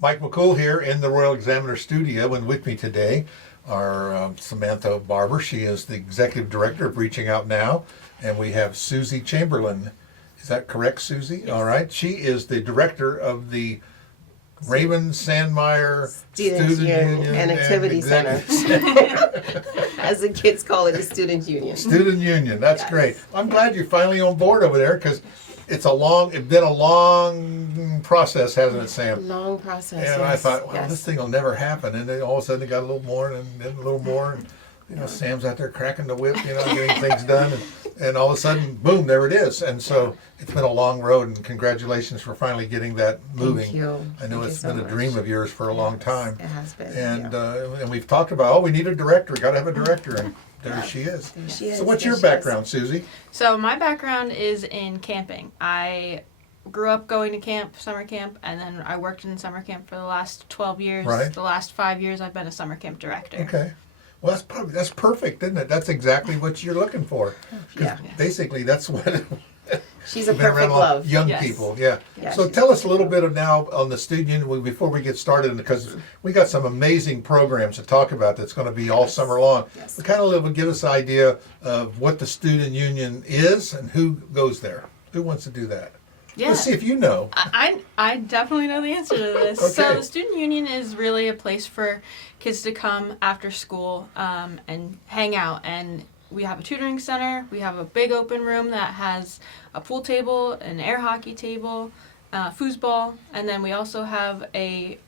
Mike McCool here in the Royal Examiner studio, and with me today are Samantha Barber. She is the Executive Director of Reaching Out Now, and we have Susie Chamberlain. Is that correct, Susie? Yes. All right. She is the Director of the Raymond Santmyers Student Union and Activity Center. As the kids call it, a student union. Student Union. That's Yes. great. I'm glad you're finally on board over there because it's been a long process, hasn't it, Sam? Long process. And yes. I thought, well, yes. this thing will never happen. And then all of a sudden it got a little more and then a little more. And, Sam's out there cracking the whip, getting things done. And all of a sudden, boom, there it is. And so it's been a long road. And congratulations for finally getting that moving. Thank you. I know Thank it's you so been a much. dream of yours for a long time. It has been. And yeah. and we've talked about, we need a director. We got to have a director. And there she is. There she is. So what's There your she is. background, Susie? So my background is in camping. I grew up going to camp, summer camp, and then I worked in summer camp for the last 12 years. Right. The last 5 years I've been a summer camp director. Okay. Well, that's perfect, isn't it? That's exactly what you're looking for. 'Cause Yeah. basically, that's what She's a been around perfect a lot of love. young Yes. people. Yeah. Yeah, So she's tell us a perfect little love. bit of now on the student union before we get started, because we got some amazing programs to talk about that's going to be all summer long. Yes. But kind of give us an idea of what the student union is and who goes there. Who wants to do that? Yeah. Let's see if you know. I definitely know the answer to this. Okay. So the student union is really a place for kids to come after school and hang out. And we have a tutoring center. We have a big open room that has a pool table, an air hockey table, foosball, and then we also have a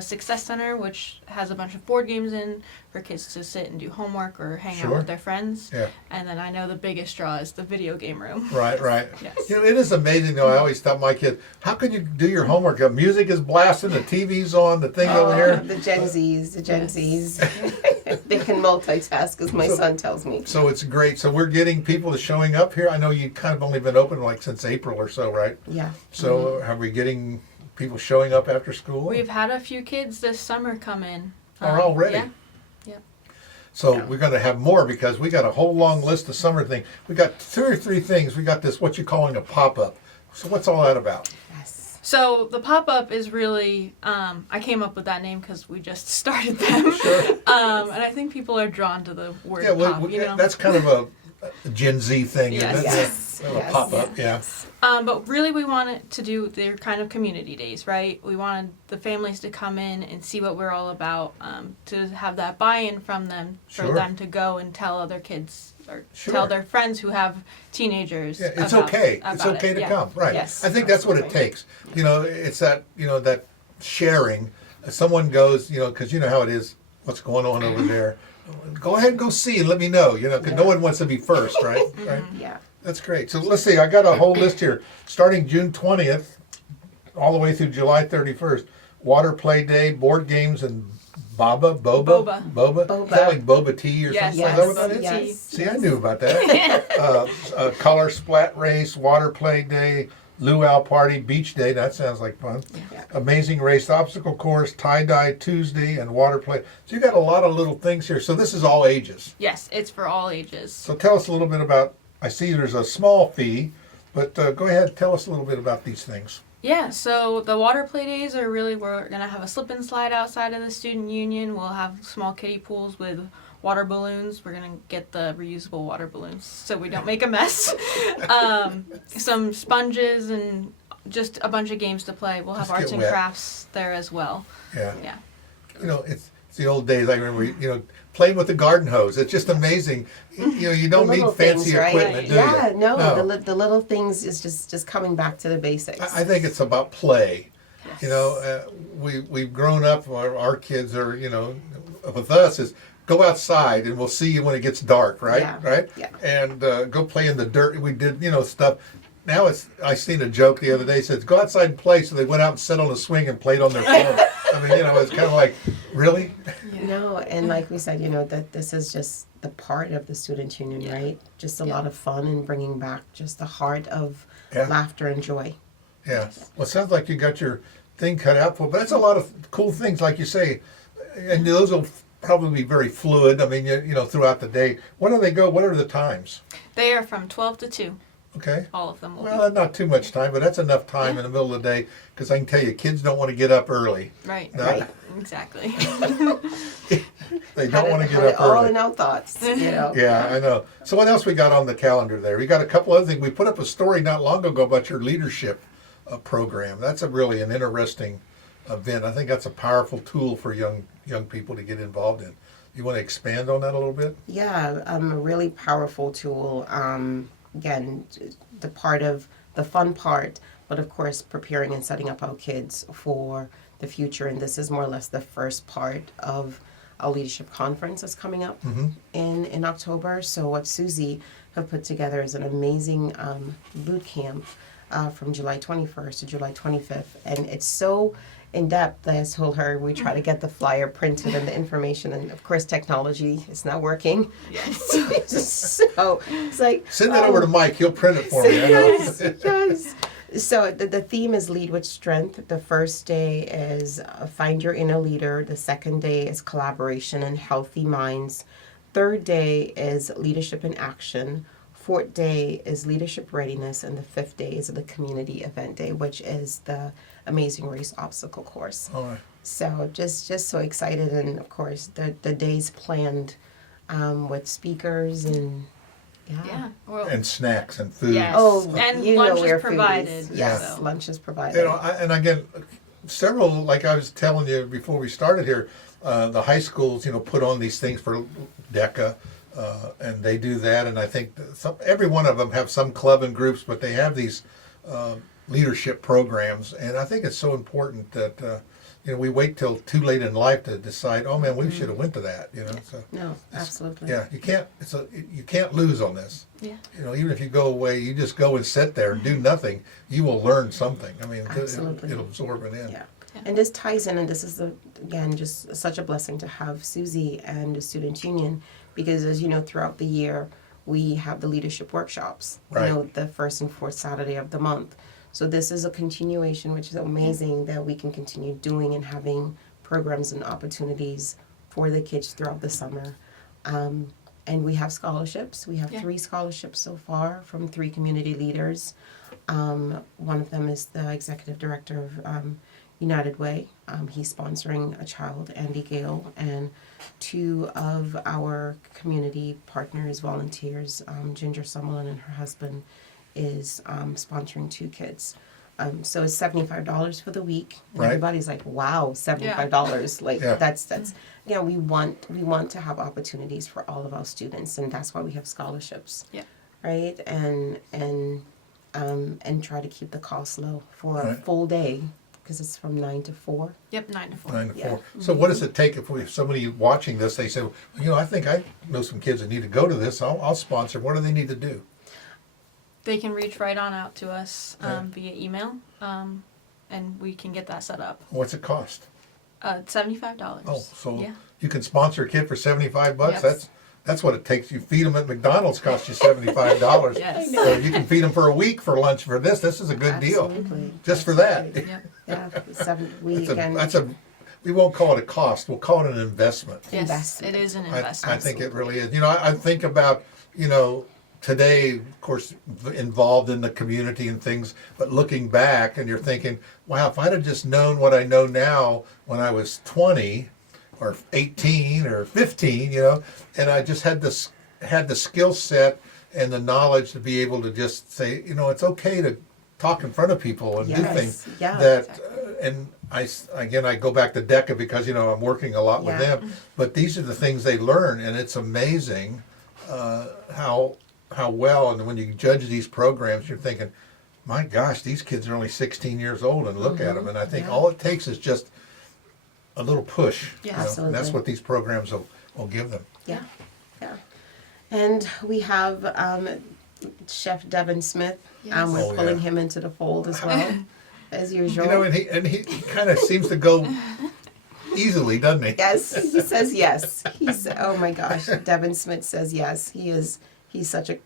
success center, which has a bunch of board games in for kids to sit and do homework or hang Sure. out with their friends. Yeah. And then I know the biggest draw is the video game room. Right, right. Yes. It is amazing though. I always tell my kids, how can you do your homework? The music is blasting, the TV's on, the thing over here. The Gen Zs, the Gen Yes. Zs. They can multitask, as my son tells me. So it's great. So we're getting people to showing up here. I know you kind of only been open like since April or so, right? Yeah. So are we getting people showing up after school? We've had a few kids this summer come in. Already? Yeah. So Yeah. we're going to have more because we got a whole long list of summer things. We got 2 or 3 things. We got this, what you're calling a pop-up. So what's all that about? Yes. So the pop-up is really, I came up with that name because we just started them. Sure. And I think people are drawn to the word Yeah, pop, that's kind of a Gen Z thing. Yes. Isn't it? Yes. A Yes. pop-up, yeah. But really we wanted to do, they're kind of community days, right? We wanted the families to come in and see what we're all about, to have that buy-in from them, for Sure. them to go and tell other kids or Sure. tell their friends who have teenagers. Yeah, it's about- okay. It's about okay it. to Yeah. come, right? Yes, I think that's what it absolutely. takes. It's that that sharing. If someone goes, because you know how it is. What's going on over there? Go ahead and go see and let me know. Because no one wants to be first, right? Right. Yeah. That's great. So let's see. I got a whole list here, starting June 20th, all the way through July 31st. Water play day, board games, and boba. Boba. Is that like boba tea or Yes, something? Is that what that is? yes. See, I knew about that. Color splat race, water play day, luau party, beach day. That sounds like fun. Yeah. Amazing race, obstacle course, tie-dye Tuesday, and water play. So you got a lot of little things here. So this is all ages. Yes, it's for all ages. So tell us a little bit about, I see there's a small fee, but go ahead, tell us a little bit about these things. Yeah, so the water play days are really, we're going to have a slip and slide outside of the student union. We'll have small kiddie pools with water balloons. We're going to get the reusable water balloons so we don't make a mess. Some sponges and just a bunch of games to play. We'll have Just get arts and wet. crafts there as well. Yeah. Yeah. It's the old days. I remember, playing with the garden hose. It's just amazing. You don't The need little fancy things, right? equipment, do Yeah, you? no. The little things is just coming back to the basics. I think it's about play. Yes. We've grown up. Our kids are, with us is go outside and we'll see you when it gets dark, right? Yeah, Right? yeah. And go play in the dirt. We did, stuff. Now I seen a joke the other day. Says go outside and play. So they went out and sat on a swing and played on their phone. I mean, it's kind of like, really? No, and like we said, that this is just the part of the student union, Yeah. right? Just a Yeah. lot of fun and bringing back just the heart of Yeah. laughter and joy. Yeah. Well, it sounds like you got your thing cut out for, but that's a lot of cool things, like you say, and those will probably be very fluid. I mean, throughout the day. When do they go? What are the times? They are from 12 to 2. Okay. All of them will Well, not too much time, but that's enough time Yeah. in the middle of the day, because I can tell you, kids don't want to get up early. be. Right. No. Right. Exactly. They don't want to get Had it up all early. in our thoughts, you know. Yeah, I know. So what else we got on the calendar there? We got a couple other things. We put up a story not long ago about your leadership program. That's really an interesting event. I think that's a powerful tool for young people to get involved in. You want to expand on that a little bit? Yeah, a really powerful tool. Again, the fun part, but of course preparing and setting up our kids for the future. And this is more or less the first part of our leadership conference that's coming up in October. So what Susie have put together is an amazing boot camp from July 21st to July 25th. And it's so in depth. I told her we try to get the flyer printed and the information, and of course technology is not working. Yes. So it's like Send that over to Mike. He'll print it for me. I know. yes. So the theme is Lead with Strength. The first day is Find Your Inner Leader. The second day is Collaboration and Healthy Minds. Third day is Leadership in Action. Fourth day is Leadership Readiness. And the fifth day is the Community Event Day, which is the Amazing Race Obstacle Course. All right. So just so excited. And of course, the days planned with speakers and Yeah. Well, And snacks and food. Yes. Oh, And you lunch know is where food provided, is. Yeah. Yes, so. lunch is provided. You know, and again, several, like I was telling you before we started here, the high schools, put on these things for DECA, and they do that. And I think every one of them have some club and groups, but they have these leadership programs. And I think it's so important that we wait till too late in life to decide. Oh man, we should have went to that. So No, absolutely. yeah, you can't lose on this. Yeah. Even if you go away, you just go and sit there and do nothing. You will learn something. I mean, Absolutely. it'll absorb it in. Yeah. And this ties in, and this is, again, just such a blessing to have Susie and the Student Union, because as you know, throughout the year, we have the leadership workshops, Right. the first and fourth Saturday of the month. So this is a continuation, which is amazing that we can continue doing and having programs and opportunities for the kids throughout the summer. And we have scholarships. We have 3 scholarships so far from 3 community leaders. One of them is the executive director of United Way. He's sponsoring a child, Andy Gale, and 2 of our community partners, volunteers, Ginger Summerlin and her husband, is sponsoring 2 kids. So it's $75 for the week. Right. Everybody's like, "Wow, $75!" Like Yeah. that's we want to have opportunities for all of our students, and that's why we have scholarships. Yeah. Right, and try to keep the cost low for a Right. full day, because it's from 9 to 4. Yep, 9 to 4. 9 to Yeah. 4. So what does it take if somebody watching this, they say, well, I think I know some kids that need to go to this. I'll sponsor. What do they need to do? They can reach right on out to us Right. via email, and we can get that set up. What's it cost? $75. Oh, so yeah. you can sponsor a kid for $75. Yep. That's what it takes. You feed them at McDonald's, costs you $75. Yes. So you can feed them for a week for lunch for this. This is a good deal. Absolutely. Just for that. Yep. Yeah, 7 week and We won't call it a cost. We'll call it an investment. Yes, Investment. it is an I investment. think it really is. I think about, today, of course, involved in the community and things, but looking back and you're thinking, wow, if I'd have just known what I know now when I was 20 or 18 or 15, and I just had the skill set and the knowledge to be able to just say, it's okay to talk in front of people and do Yes, things yeah, that, and I go back to DECA because, I'm working a lot with Yeah. them, but these are the things they learn, and it's amazing how well, and when you judge these programs, you're thinking, my gosh, these kids are only 16 years old, and look at them, and I think Yeah. all it takes is just a little push, Yeah. and that's Absolutely. what these programs will give them. Yeah, yeah. And we have Chef Devin Smith. Yes. We're Oh, pulling yeah. him into the fold as well, as usual. And he kind of seems to go easily, doesn't he? Yes, he says yes. Oh my gosh, Devin Smith says yes. He's such a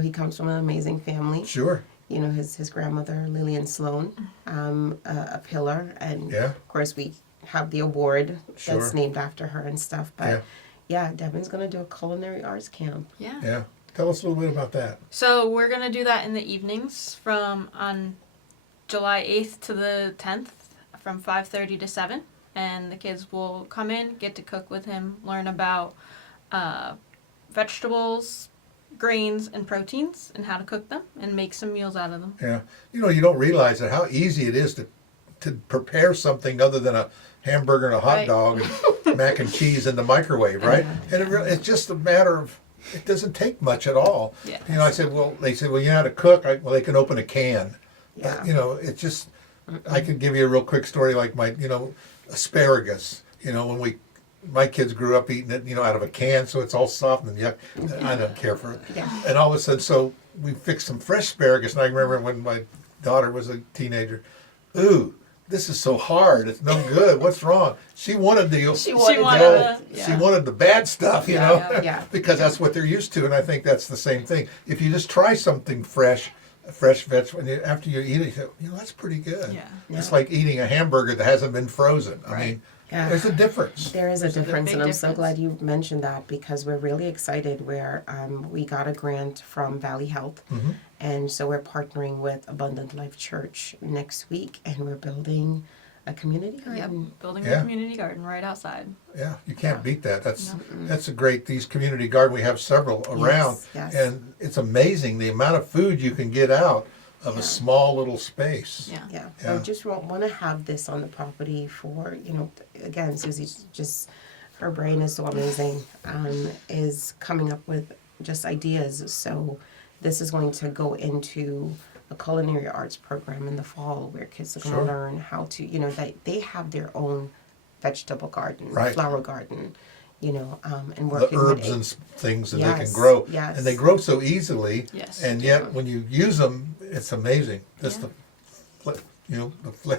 he comes from an amazing family. Sure. His grandmother Lillian Sloan, a pillar, and Yeah. of course we have the award Sure. that's named after her and stuff. But Yeah. yeah, Devin's gonna do a culinary arts camp. Yeah. Yeah. Tell us a little bit about that. So we're going to do that in the evenings on July 8th to the 10th from 5:30 to 7. And the kids will come in, get to cook with him, learn about vegetables, grains, and proteins and how to cook them and make some meals out of them. Yeah. You don't realize that how easy it is to prepare something other than a hamburger and a hot Right. dog and mac and cheese in the microwave, right? And it's just a matter of, it doesn't take much at all. Yeah. They said, well, you know how to cook? Well, they can open a can. Yeah. It's just, I could give you a real quick story like asparagus. When my kids grew up eating it, out of a can, so it's all soft and yuck. I don't care for it. Yeah. And all of a sudden, so we fixed some fresh asparagus, and I remember when my daughter was a teenager, ooh, this is so hard. It's no good. What's wrong? She wanted the She wanted she wanted the bad stuff, Yeah. because that's what they're used to, and I think that's the same thing. If you just try something fresh vegetable, and after you eat it, you say, that's pretty good. Yeah. It's like eating a hamburger that hasn't been frozen. I Right. mean, Yeah. there's a difference. There is a difference, big and I'm so difference. glad you mentioned that because we're really excited. Where we got a grant from Valley Health, Mm-hmm. and so we're partnering with Abundant Life Church next week, and we're building a community Yep. garden. Building Yeah. a community garden right outside. Yeah, you can't Yeah. beat that. That's a great. These community garden, we have several around, yes. and it's amazing the amount of food you can get out of a small little space. Yeah. Yeah, Yeah. I just want to have this on the property for, again, Susie, just her brain is so amazing, is coming up with just ideas. So this is going to go into a culinary arts program in the fall where kids are going Sure. to learn how to, they have their own vegetable garden, Right. flower garden, and The working herbs with and things that they Yes, can grow, yes. and they grow so easily. Yes. And yet, when you use them, it's amazing. Just Yeah. the flavor.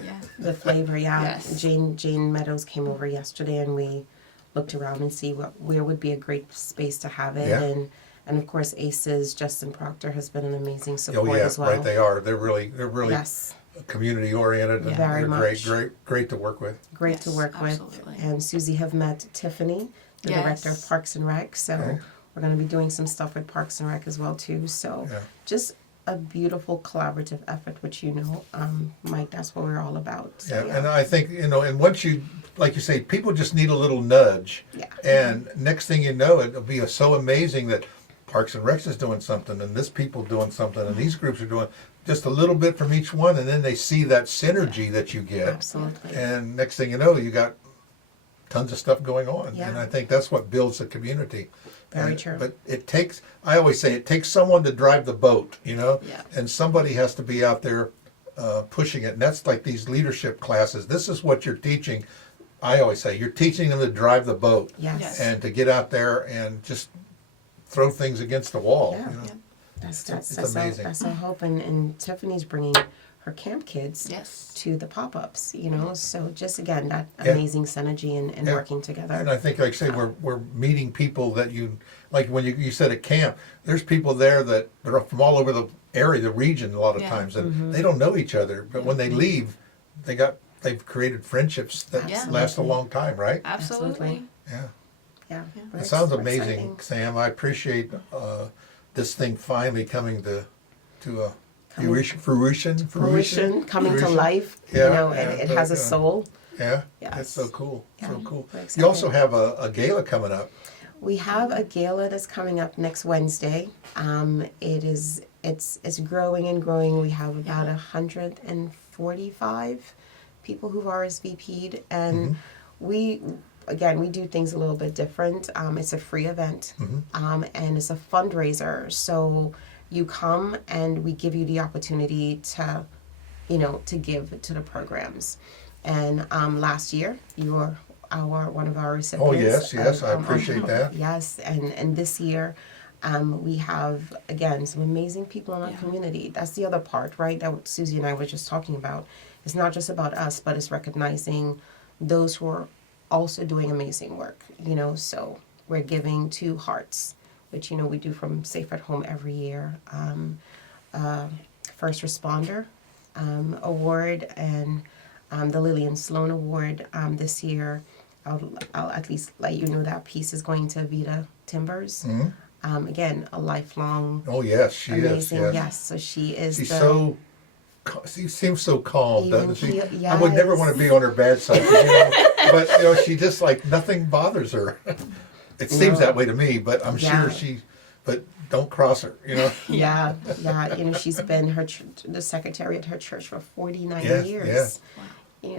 Yeah. the flavor. Yeah, Yes. Jane Meadows came over yesterday, and we looked around and see where would be a great space to have it, Yeah. and of course Aces Justin Proctor has been an amazing support Oh yeah, as well. right. They are. They're really Yes, community oriented, and Very they're much. great to work with. great to Yes, work absolutely. with. And Susie have met Tiffany, the director of Yes. Parks and Rec. So Okay. we're going to be doing some stuff with Parks and Rec as well too. So Yeah. just a beautiful collaborative effort, which Mike, that's what we're all about. So, Yeah, and I think, and once you, like you say, people just need a little nudge. Yeah. And next thing you know, it'll be so amazing that Parks and Recs is doing something, and this people doing something, and these groups are doing just a little bit from each one, and then they see that synergy that you get. Absolutely. And next thing you know, you got tons of stuff going on. Yeah. And I think that's what builds a community. Very true. But I always say, it takes someone to drive the boat, Yeah. and somebody has to be out there pushing it. And that's like these leadership classes. This is what you're teaching. I always say, you're teaching them to drive the boat Yes. Yes. and to get out there and just throw things against the wall. Yeah. Yeah. That's amazing. That's our hope. And Tiffany's bringing her camp kids Yes. to the pop-ups, so just again that Yeah. amazing synergy and Yeah. working together. And I think, like I say, we're meeting people that like when you said at camp, there's people there that are from all over the area, the region a lot of Yeah. times, and Mm-hmm. they don't know each other. But when they leave, they've created friendships that Yeah. last a long time, right? Absolutely. Yeah. Yeah, It sounds we're amazing, exciting. Sam. I appreciate this thing finally coming to Fruition coming to Fruition. life. Yeah, it has a soul. Yeah, Yes. that's so cool. So Yeah, cool. we're You also excited. have a gala coming up. We have a gala that's coming up next Wednesday. It's growing and growing. We have about 145 people who've RSVP'd, and we do things a little bit different. It's a free event, and it's a fundraiser. So you come, and we give you the opportunity to give to the programs. And last year, you were one of our recipients. yes, I appreciate that. Yes, and this year, we have again some amazing people in our Yeah. community. That's the other part, right? That what Susie and I were just talking about. It's not just about us, but it's recognizing those who are also doing amazing work. So we're giving to Hearts, which we do from Safe at Home every year. First Responder Award and the Lillian Sloan Award this year. I'll at least let you know that piece is going to Vita Timbers. Again, a lifelong Oh yes, she amazing. is. Yes, so she is. She's the, she seems so calm, Even doesn't she? he- I would never yes. want to be on her bad side, but she just like nothing bothers her. It seems No. that way to me, but I'm Yeah. sure but don't cross her, Yeah, she's been the secretary at her church for 49 Yes, years. yeah.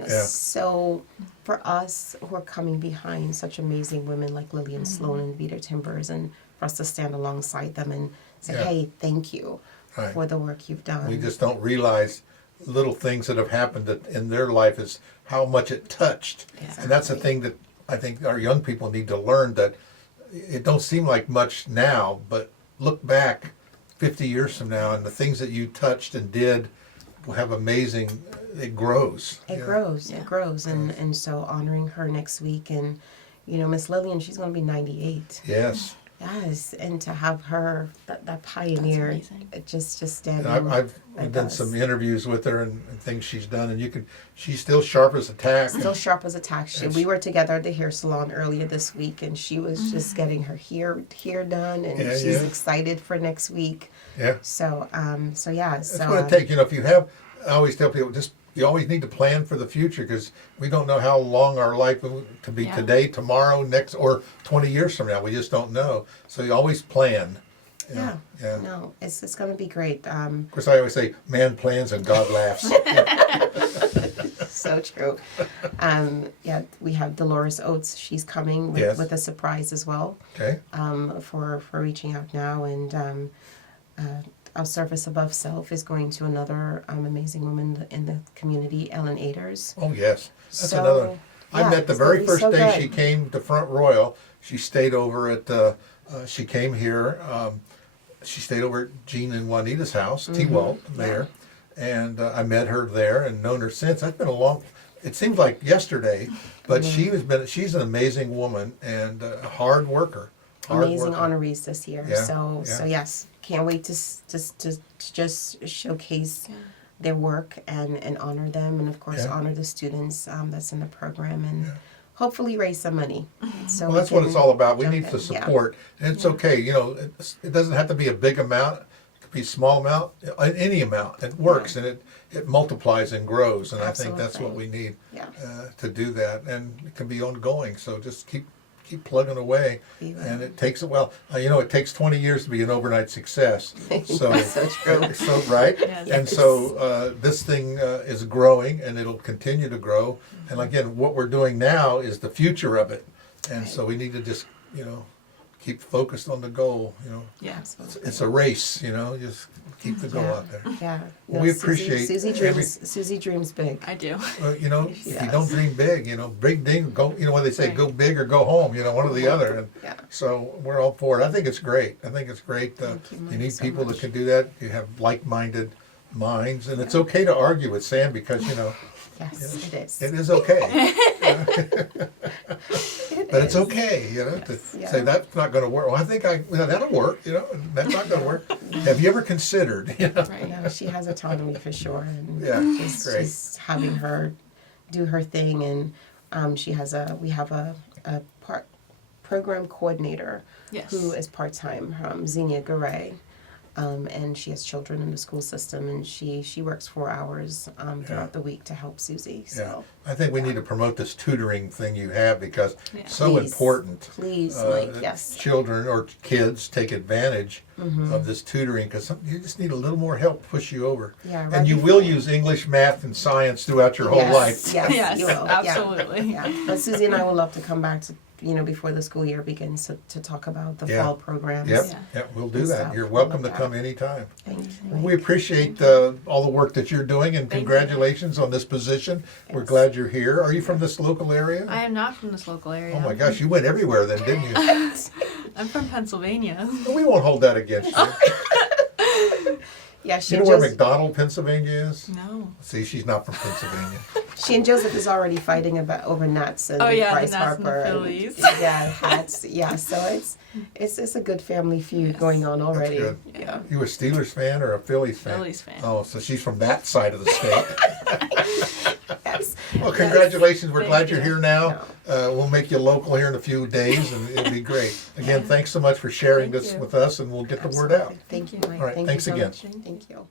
Yeah. So for us who are coming behind such amazing women like Lillian Sloan and Vita Timbers, and for us to stand alongside them and say, Yeah. hey, thank you Right. for the work you've done. We just don't realize little things that have happened in their life is how much it touched. And that's the thing that I think our young people need to learn, that it don't seem like much now, but look back 50 years from now and the things that you touched and did will have amazing, it grows. It Yeah. grows, Yeah. it grows. And so honoring her next week, and, Miss Lillian, she's going to be 98. Yes. Yes, and to have her, that pioneer, amazing. just And standing. I've like done us. some interviews with her and things she's done, and she's still sharp as a tack. Still sharp as a tack. We were together at the hair salon earlier this week, and she was just getting her hair done, and Yeah, she's yeah. excited for next week. Yeah. So, yeah. That's So, what it takes. If you have, I always tell people, you always need to plan for the future, because we don't know how long our life will to be Yeah. today, tomorrow, next, or 20 years from now. We just don't know. So you always plan. yeah. Yeah. No, it's going to be great. Of course, I always say, man plans and God laughs. So true. Yeah, we have Dolores Oates. She's coming Yes. with a surprise as well. Okay. For reaching out now, and our service above self is going to another amazing woman in the community, Ellen Aders. Oh, yes. That's So, another. I yeah, met the it's gonna very be first so day good. she came to Front Royal. She stayed over at, she came here. She stayed over at Jean and Juanita's house, T-Walt, there. And I met her there and known her since. That's been it seems like yesterday, but she's an amazing woman and a hard worker. Amazing honorees this year. Yeah, So yeah. yes, can't wait to just showcase their work and honor them, and of course Yeah. honor the students that's in the program, and hopefully raise some money. So Well, we that's what can it's all about. We jump need in. to Yeah. support. And it's okay, it doesn't have to be a big amount. It could be a small amount, any amount. It works and it multiplies and grows. And I think that's what we need Yeah. to do that. And it can be ongoing. So just keep plugging away. Be well. And it takes a while. It takes 20 years to be an overnight success. So, So true. so right? Yes. And so this thing is growing and it'll continue to grow. And again, what we're doing now is the future of it. And so we need to just, keep focused on the goal. Yeah. It's a race, just keep the goal Yeah. out there. Yeah. Well, we appreciate Susie dreams big. I do. If you Yes. don't dream big, big dream, go, what they say, Right. go big or go home, one or the other. And Yeah. so we're all for it. I think it's great. I think it's great. Thank you, You Mike, need so people much. that can do that. You have like-minded minds. And it's okay to argue with Sam because, Yes, it is. it is okay. But it's okay, to Yeah. say that's not going to work. Well, I think that'll work, and that's not going to work. Have you ever considered, Right. No, she has autonomy for sure, and Yeah, great. just having her do her thing, and we have a program coordinator Yes. who is part-time, Xenia Garay, and she has children in the school system, and she works 4 hours throughout the week to help Susie. Yeah, So I think we need to promote this tutoring thing you have because Yeah. it's so Please. important. please, that Mike, yes, Children or kids take advantage of this tutoring because you just need a little more help to push you over. Yeah, right And you will use English, math, and science throughout your whole yes, life. Yes, Yes, you will. absolutely. Yeah. But Susie and I would love to come back to before the school year begins to talk about the Yeah. fall programs. Yep, Yeah. yep, we'll do And that. stuff. You're welcome to Like come that. anytime. Thank you. We appreciate all the work that you're doing and Thank you. congratulations on this position. We're Yes. glad you're here. Are you from this local area? I am not from this local area. Oh my gosh, you went everywhere then, didn't you? I'm from Pennsylvania. We won't hold that against you. Yeah, she You know and where Joseph, McDonald, Pennsylvania is? No. See, she's not from Pennsylvania. she and Joseph is already fighting over Nats and Oh, yeah, the Bryce Nats and the Harper. Phillies. Yeah, hats. Yeah, so it's a good family feud Yes. going on already. good. Yeah. You a Steelers fan or a Phillies fan? Phillies fan. Oh, so she's from that side of the state. Yes. Well, congratulations. We're Thank glad you're you. here now. We'll make you local here in a few days, and it'll be great. Again, thanks so much for sharing Thank this you. with us, and we'll get the word out. Thank you, Mike. All right, Thank thanks you so again. much. Thank you.